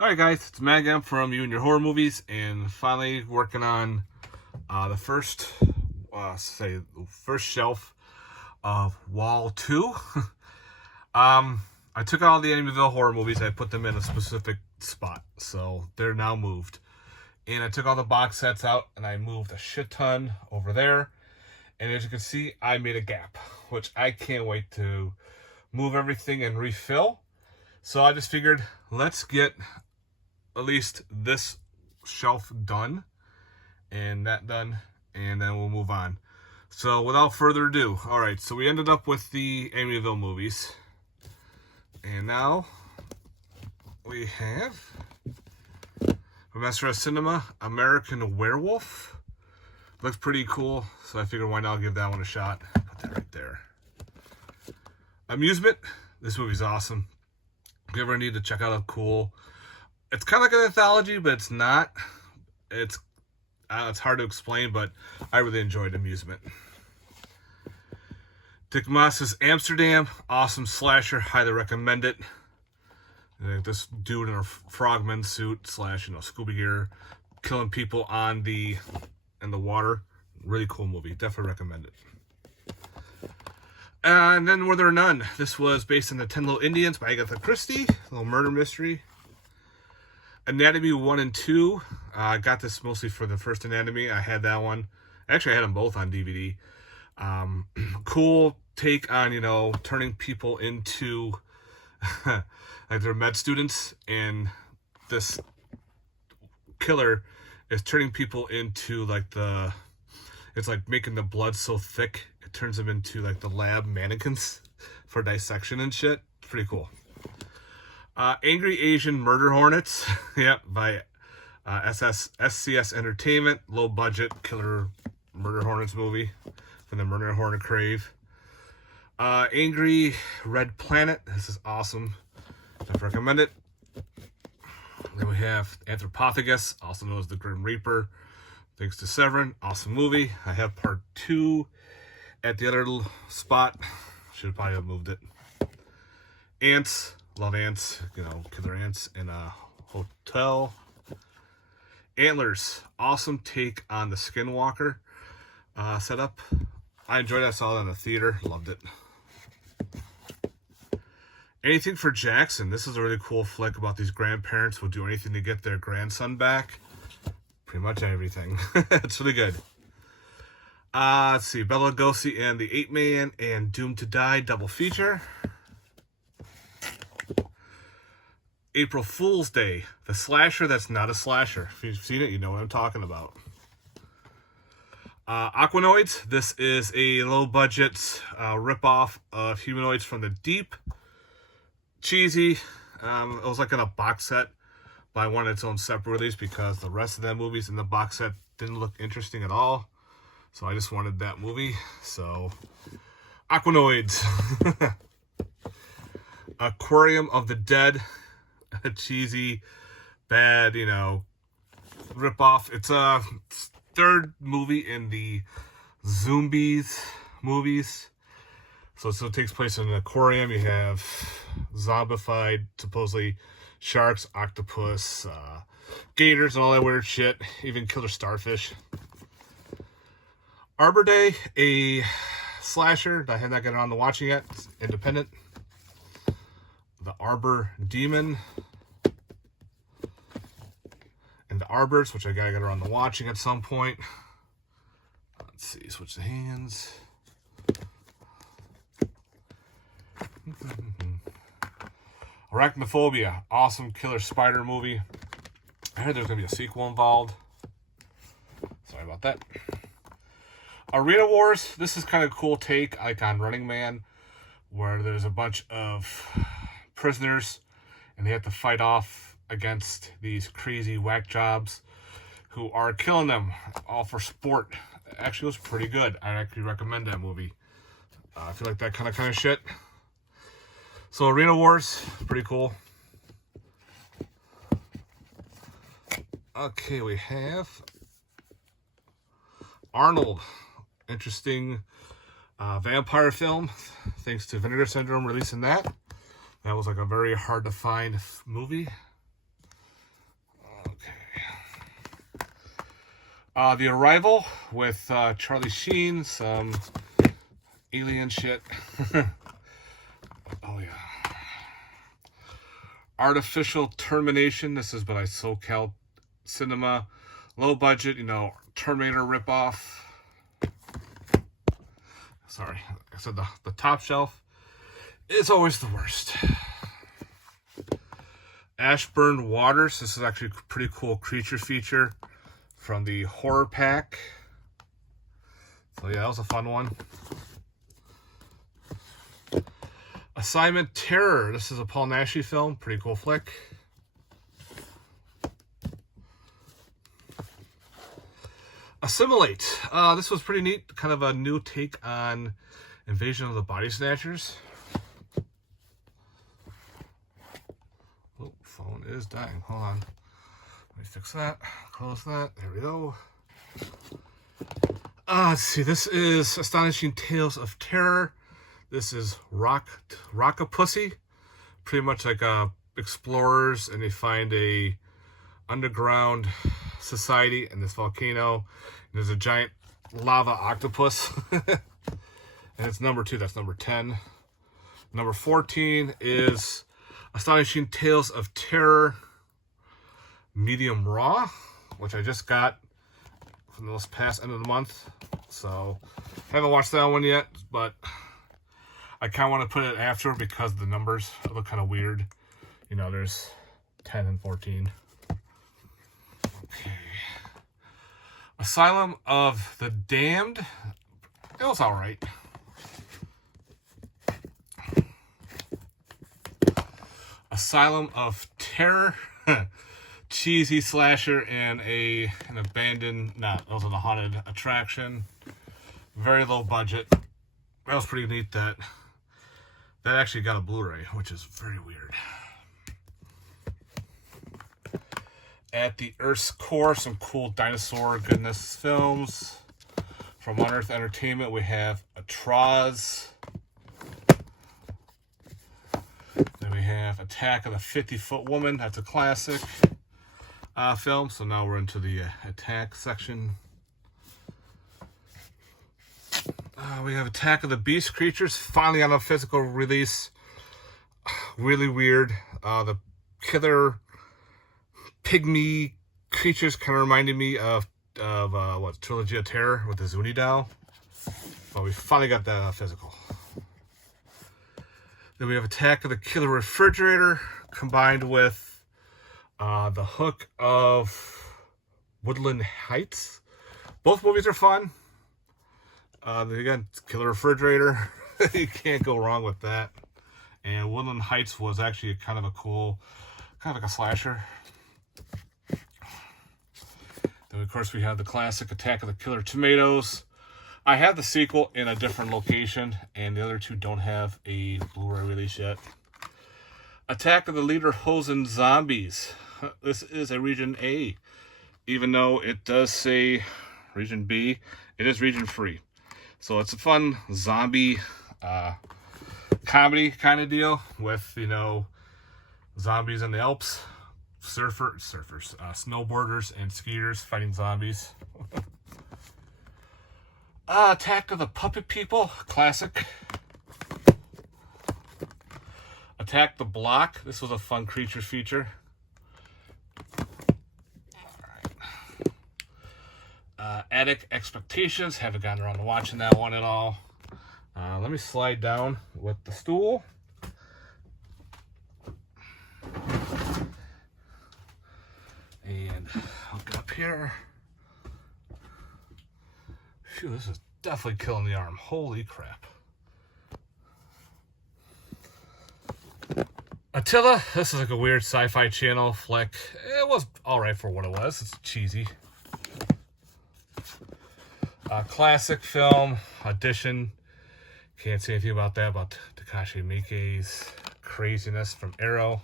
Alright guys, it's Matt again from You and Your Horror Movies, and finally working on the first shelf of Wall 2. I took all the Amityville horror movies, I put them in a specific spot, so they're now moved. And I took all the box sets out and I moved a shit ton over there. And as you can see, I made a gap, which I can't wait to move everything and refill. So I just figured, let's get at least this shelf done and that done, and then we'll move on. So without further ado, all right, so we ended up with the Amityville movies, and now we have from SRS Cinema, American Werewolf. Looks pretty cool, so I figured why not give that one a shot. Put that right there. Amusement, this movie's awesome. If you ever need to check out a cool, it's kind of like an anthology, but it's not. It's hard to explain, but I really enjoyed Amusement. Dick Moss's Amsterdam, awesome slasher, highly recommend it. This dude in a frogman suit / scuba gear, killing people in the water. Really cool movie. Definitely recommend it. And then Were There None? This was based on The 10 Little Indians by Agatha Christie. A little murder mystery. Anatomy 1 and 2. I got this mostly for the first Anatomy. I had that one. Actually, I had them both on DVD. Cool take on, turning people into like they're med students, and this killer is turning people into it's like making the blood so thick it turns them into like the lab mannequins for dissection and shit. Pretty cool. Angry Asian Murder Hornets, by SCS Entertainment. Low budget killer Murder Hornets movie from the Murder Hornet crave. Angry Red Planet. This is awesome. Definitely recommend it. Then we have Anthropophagus, also known as the Grim Reaper. Thanks to Severin. Awesome movie. I have part 2 at the other little spot. Should probably have moved it. Ants. Love ants. Killer ants in a hotel. Antlers. Awesome take on the Skinwalker setup. I enjoyed it. I saw it in the theater. Loved it. Anything for Jackson. This is a really cool flick about these grandparents who do anything to get their grandson back. Pretty much everything. It's really good. Let's see. Bela Lugosi and the Ape Man and Doomed to Die double feature. April Fool's Day. The slasher that's not a slasher. If you've seen it, you know what I'm talking about. Aquanoids. This is a low-budget ripoff of Humanoids from the Deep. Cheesy. It was like in a box set, but I wanted its own separate release because the rest of the movies in the box set didn't look interesting at all. So I just wanted that movie. So, Aquanoids. Aquarium of the Dead. A cheesy, bad, ripoff. It's a third movie in the Zombies movies. So it takes place in an aquarium. You have zombified, supposedly, sharks, octopus, gators, and all that weird shit. Even killer starfish. Arbor Day, a slasher. I have not gotten around to watching yet. It's independent. The Arbor Demon. And the Arbors, which I gotta get around to watching at some point. Let's see, switch the hands. Arachnophobia, awesome killer spider movie. I heard there's gonna be a sequel involved. Sorry about that. Arena Wars, this is kind of a cool take on Running Man, where there's a bunch of prisoners and they have to fight off against these crazy whack jobs who are killing them all for sport. Actually, it was pretty good. I actually recommend that movie. I feel like that kind of shit. So Arena Wars, pretty cool. Okay, we have Arnold. Interesting vampire film. Thanks to Vinegar Syndrome releasing that. That was like a very hard to find movie. The Arrival with Charlie Sheen, some alien shit. Oh yeah. Artificial Termination. This is by SoCal Cinema. Low budget, Terminator ripoff. Sorry, I said the top shelf is always the worst. Ashburn Waters. This is actually a pretty cool creature feature from the horror pack. So yeah, that was a fun one. Assignment Terror. This is a Paul Naschy film. Pretty cool flick. Assimilate. This was pretty neat. Kind of a new take on Invasion of the Body Snatchers. Oh, phone is dying. Hold on. Let me fix that. Close that. There we go. Let's see. This is Astonishing Tales of Terror. This is Rock-a-Pussy. Pretty much like explorers, and they find a underground society in this volcano. And there's a giant lava octopus. And it's number 2. That's number 10. Number 14 is Astonishing Tales of Terror Medium Raw, which I just got from this past end of the month. So haven't watched that one yet, but I kind of want to put it after because the numbers look kind of weird. There's 10 and 14. Okay. Asylum of the Damned. It was all right. Asylum of Terror. Cheesy slasher in an abandoned, it wasn't a haunted attraction. Very low budget. That was pretty neat that actually got a Blu-ray, which is very weird. At the Earth's Core, some cool dinosaur goodness films. From One Earth Entertainment, we have Atroz. Then we have Attack of the 50-Foot Woman. That's a classic film. So now we're into the attack section. We have Attack of the Beast Creatures, finally on a physical release. Really weird. The killer pygmy creatures kind of reminded me of Trilogy of Terror with the Zuni doll. But we finally got that physical. Then we have Attack of the Killer Refrigerator combined with The Hook of Woodland Heights. Both movies are fun. Again, Killer Refrigerator. You can't go wrong with that. And Woodland Heights was actually kind of a cool, kind of like a slasher. Then, of course, we have the classic Attack of the Killer Tomatoes. I have the sequel in a different location, and the other two don't have a Blu-ray release yet. Attack of the Lederhosen Zombies. This is a Region A. Even though it does say Region B, it is region free. So it's a fun zombie comedy kind of deal with, zombies in the Alps, surfers, snowboarders, and skiers fighting zombies. Attack of the Puppet People, classic. Attack the Block. This was a fun creature feature. Attic Expectations. Haven't gotten around to watching that one at all. Let me slide down with the stool. And I'll get up here. Phew, this is definitely killing the arm. Holy crap. Attila. This is like a weird sci-fi channel flick. It was alright for what it was. It's cheesy. Classic film, Audition. Can't say anything about that, about Takashi Miike's craziness from Arrow.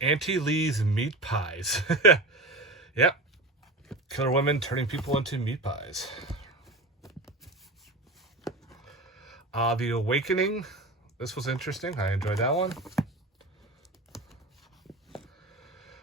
Auntie Lee's Meat Pies. Yep. Killer women turning people into meat pies. The Awakening. This was interesting. I enjoyed that one.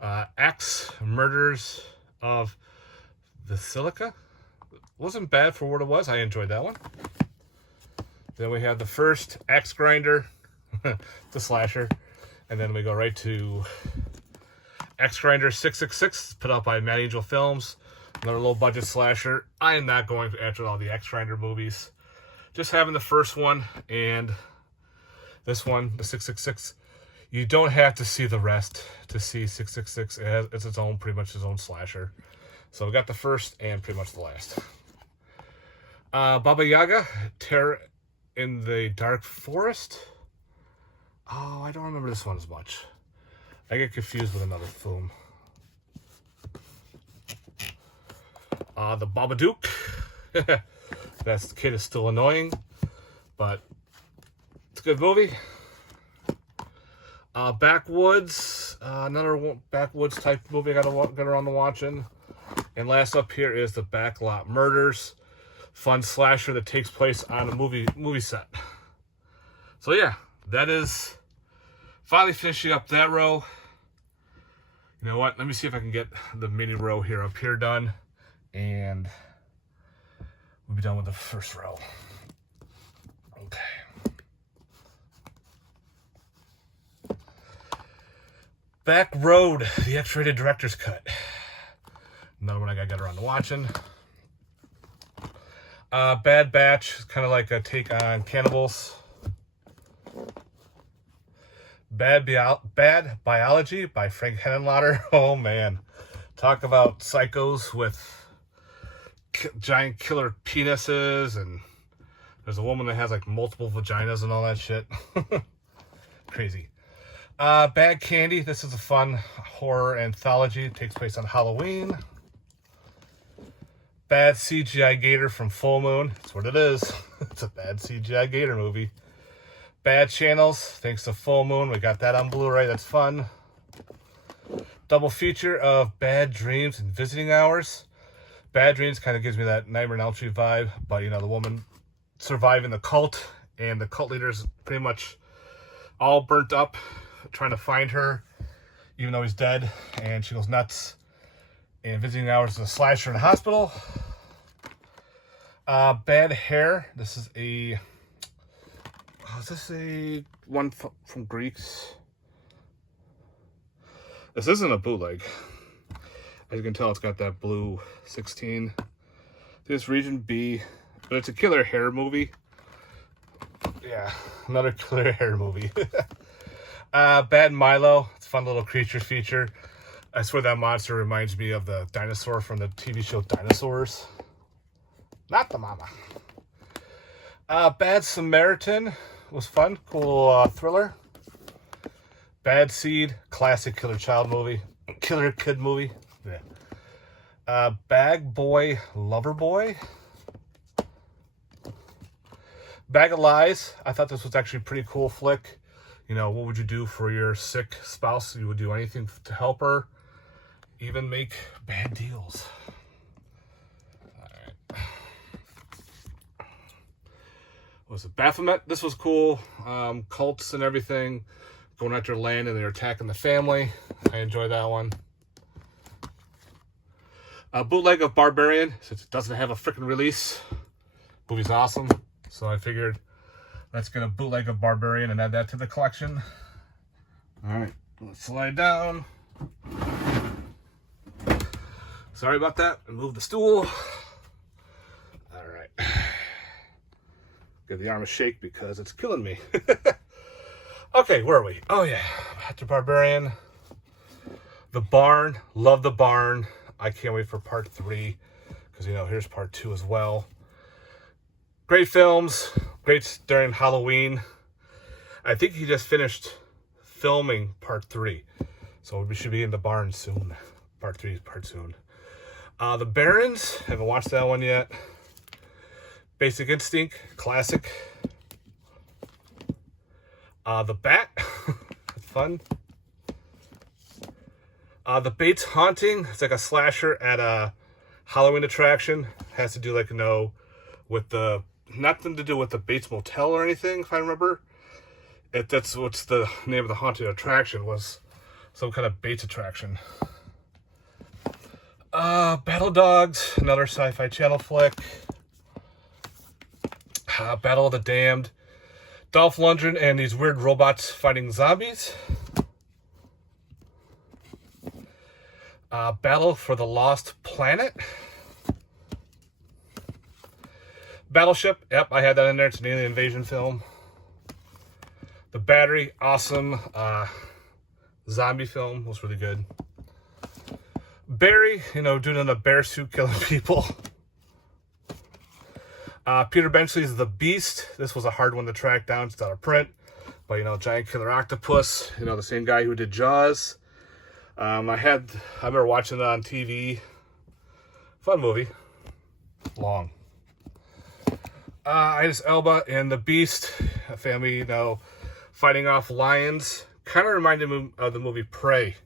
Axe Murders of the Silica. Wasn't bad for what it was. I enjoyed that one. Then we have the first Axe Grinder, the slasher. And then we go right to Axe Grinder 666, put out by Mad Angel Films. Another low budget slasher. I am not going after all the Axe Grinder movies. Just having the first one and this one, the 666. You don't have to see the rest to see 666. It's its own, pretty much its own slasher. So we got the first and pretty much the last. Baba Yaga, Terror in the Dark Forest. Oh, I don't remember this one as much. I get confused with another film. The Babadook. That kid is still annoying, but it's a good movie. Backwoods, another Backwoods type movie I got around to watching. And last up here is the Backlot Murders, fun slasher that takes place on a movie set. So yeah, that is finally finishing up that row. You know what? Let me see if I can get the mini row here up here done, and we'll be done with the first row. Okay. Back Road, the X-rated director's cut. Another one I got around to watching. Bad Batch, kind of like a take on Cannibals. Bad Biology by Frank Henenlotter. Oh man, talk about psychos with giant killer penises, and there's a woman that has like multiple vaginas and all that shit. Crazy. Bad Candy. This is a fun horror anthology. It takes place on Halloween. Bad CGI Gator from Full Moon. That's what it is. It's a bad CGI Gator movie. Bad Channels. Thanks to Full Moon. We got that on Blu-ray. That's fun. Double feature of Bad Dreams and Visiting Hours. Bad Dreams kind of gives me that Nightmare on Elm Street vibe. But, you know, the woman surviving the cult, and the cult leader's pretty much all burnt up, trying to find her, even though he's dead, and she goes nuts. And Visiting Hours is a slasher in a hospital. Bad Hair. This is a... is this a one from Greeks? This isn't a bootleg. As you can tell, it's got that blue 16. This Region B, but it's a killer hair movie. Yeah, another killer hair movie. Bad Milo. It's a fun little creature feature. I swear that monster reminds me of the dinosaur from the TV show Dinosaurs. Not the mama. Bad Samaritan was fun. Cool thriller. Bad Seed. Classic killer child movie. Killer kid movie. Yeah. Bag Boy Lover Boy. Bag of Lies. I thought this was actually a pretty cool flick. You know, what would you do for your sick spouse? You would do anything to help her. Even make bad deals. Alright. What was it? Baphomet. This was cool. Cults and everything. Going after land and they're attacking the family. I enjoyed that one. Bootleg of Barbarian. Since it doesn't have a freaking release. Movie's awesome. So I figured let's get a bootleg of Barbarian and add that to the collection. Alright. Let's slide down. Sorry about that. I moved the stool. Alright. Give the arm a shake because it's killing me. Okay, where are we? Oh yeah. After Barbarian. The Barn. Love The Barn. I can't wait for part 3. Because, you know, here's part 2 as well. Great films. Great during Halloween. I think he just finished filming part 3. So we should be in The Barn soon. Part 3 is part soon. The Barons. Haven't watched that one yet. Basic Instinct. Classic. The Bat. It's fun. The Bates Haunting. It's like a slasher at a Halloween attraction. Has to do, like, you know, with the... Nothing to do with the Bates Motel or anything, if I remember. That's what's the name of the haunted attraction was. some kind of Bates attraction. Battle Dogs, another Sci-Fi Channel flick. Battle of the Damned. Dolph Lundgren and these weird robots fighting zombies. Battle for the Lost Planet. Battleship, yep, I had that in there. It's an alien invasion film. The Battery, awesome zombie film, was really good. Barry, you know, doing in a bear suit killing people. Peter Benchley's The Beast. This was a hard one to track down. It's out of print. But, you know, giant killer octopus. You know, the same guy who did Jaws. I remember watching it on TV. Fun movie. Long. Idris Elba and The Beast. A family, you know, fighting off lions. Kind of reminded me of the movie Prey.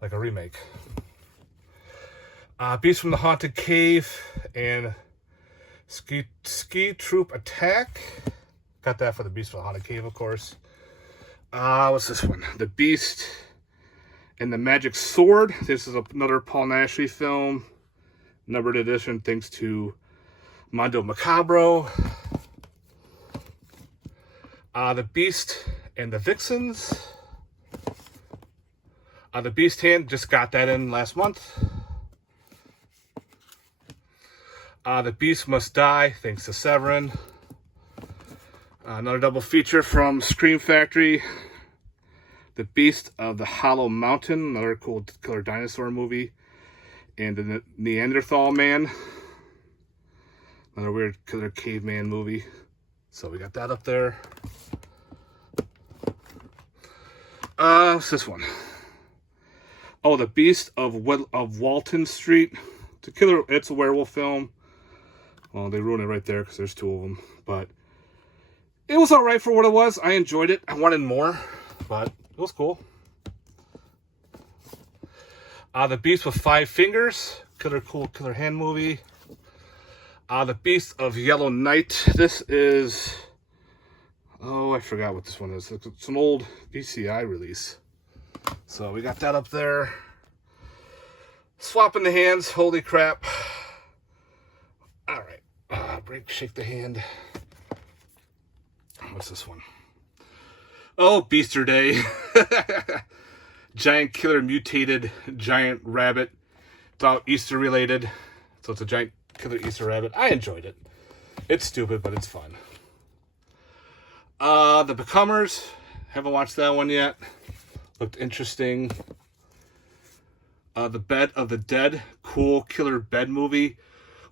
Like a remake. Beast from the Haunted Cave and Ski Troop Attack. Got that for the Beast from the Haunted Cave, of course. What's this one? The Beast and the Magic Sword. This is another Paul Nashley film. Numbered edition thanks to Mondo Macabro. The Beast and the Vixens. The Beast Hand, just got that in last month. The Beast Must Die, thanks to Severin. Another double feature from Scream Factory. The Beast of the Hollow Mountain, another cool killer dinosaur movie. And the Neanderthal Man. Another weird killer caveman movie. So we got that up there. What's this one? Oh, The Beast of Walton Street. It's a werewolf film. Well, they ruined it right there because there's two of them. But it was all right for what it was. I enjoyed it. I wanted more, but it was cool. The Beast with Five Fingers. Cool killer hand movie. The Beast of Yellow Knight. This is... Oh, I forgot what this one is. It's an old VCI release. So we got that up there. Swapping the hands. Holy crap. All right. Shake the hand. What's this one? Oh, Beaster Day. Giant killer mutated giant rabbit. It's all Easter related. So it's a giant killer Easter rabbit. I enjoyed it. It's stupid, but it's fun. The Becomers. Haven't watched that one yet. Looked interesting. The Bed of the Dead. Cool killer bed movie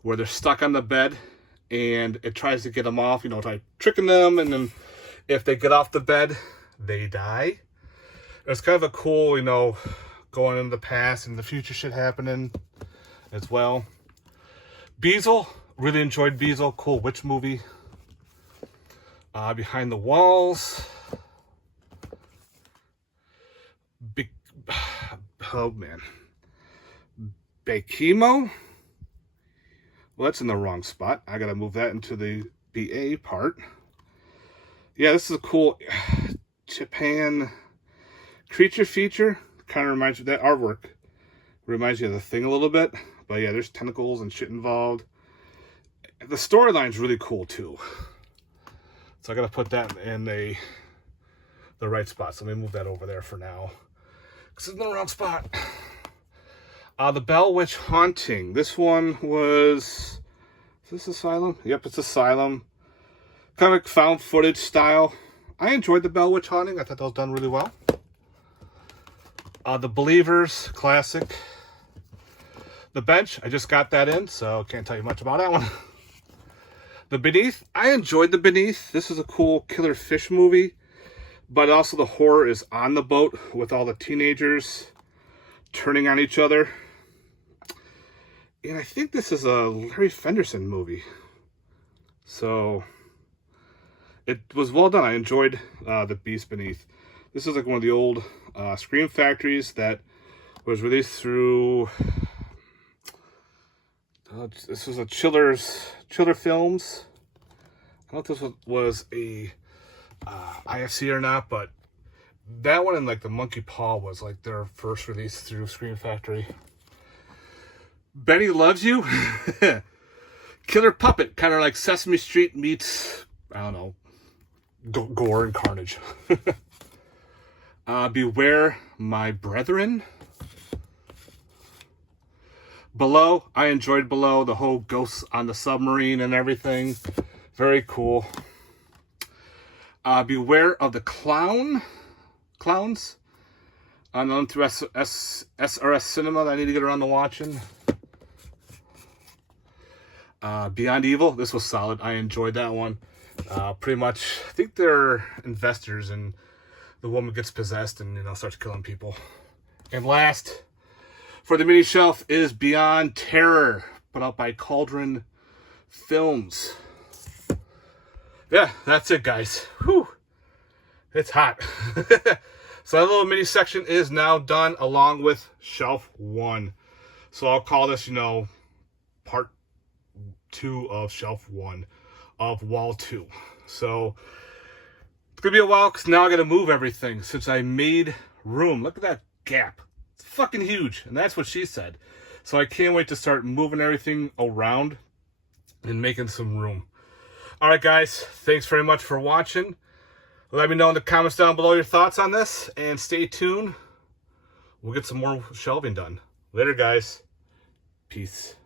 where they're stuck on the bed and it tries to get them off, you know, try tricking them, and then if they get off the bed, they die. It's kind of a cool, you know, going in the past and the future shit happening as well. Beazle, really enjoyed Beazle, cool witch movie. Behind the Walls. Oh man. Bakimo. Well, that's in the wrong spot. I gotta move that into the BA part. Yeah, this is a cool Japan creature feature. Kind of reminds you of that artwork. Reminds you of The Thing a little bit. But yeah, there's tentacles and shit involved. The storyline's really cool too. So I gotta put that in the right spot. So let me move that over there for now, because it's in the wrong spot. The Bell Witch Haunting. This one was... Is this Asylum? Yep, it's Asylum. Kind of like found footage style. I enjoyed The Bell Witch Haunting. I thought that was done really well. The Believers. Classic. The Bench. I just got that in, so can't tell you much about that one. The Beneath. I enjoyed The Beneath. This is a cool killer fish movie. But also the horror is on the boat with all the teenagers turning on each other. And I think this is a Larry Fenderson movie. So it was well done. I enjoyed The Beast Beneath. This is like one of the old Scream Factories that was released through... this was a Chiller Films. I don't know if this was a IFC or not, but That one and like the Monkey Paw was like their first release through Scream Factory. Benny Loves You. Killer Puppet, kind of like Sesame Street meets, I don't know, gore and carnage. Beware My Brethren. Below, I enjoyed Below, the whole ghosts on the submarine and everything. Very cool. Beware of the Clowns. Known through SRS Cinema that I need to get around to watching. Beyond Evil, this was solid. I enjoyed that one. Pretty much, I think they're investors and the woman gets possessed and, you know, starts killing people. And last, for the mini shelf, is Beyond Terror, put out by Cauldron Films. Yeah, that's it, guys. Whew. It's hot. So that little mini section is now done along with shelf 1. So I'll call this, you know, part 2 of shelf 1 of wall 2. So it's gonna be a while because now I gotta move everything since I made room. Look at that gap. It's fucking huge. And that's what she said. So I can't wait to start moving everything around and making some room. Alright guys, thanks very much for watching. Let me know in the comments down below your thoughts on this, and stay tuned. We'll get some more shelving done. Later, guys. Peace.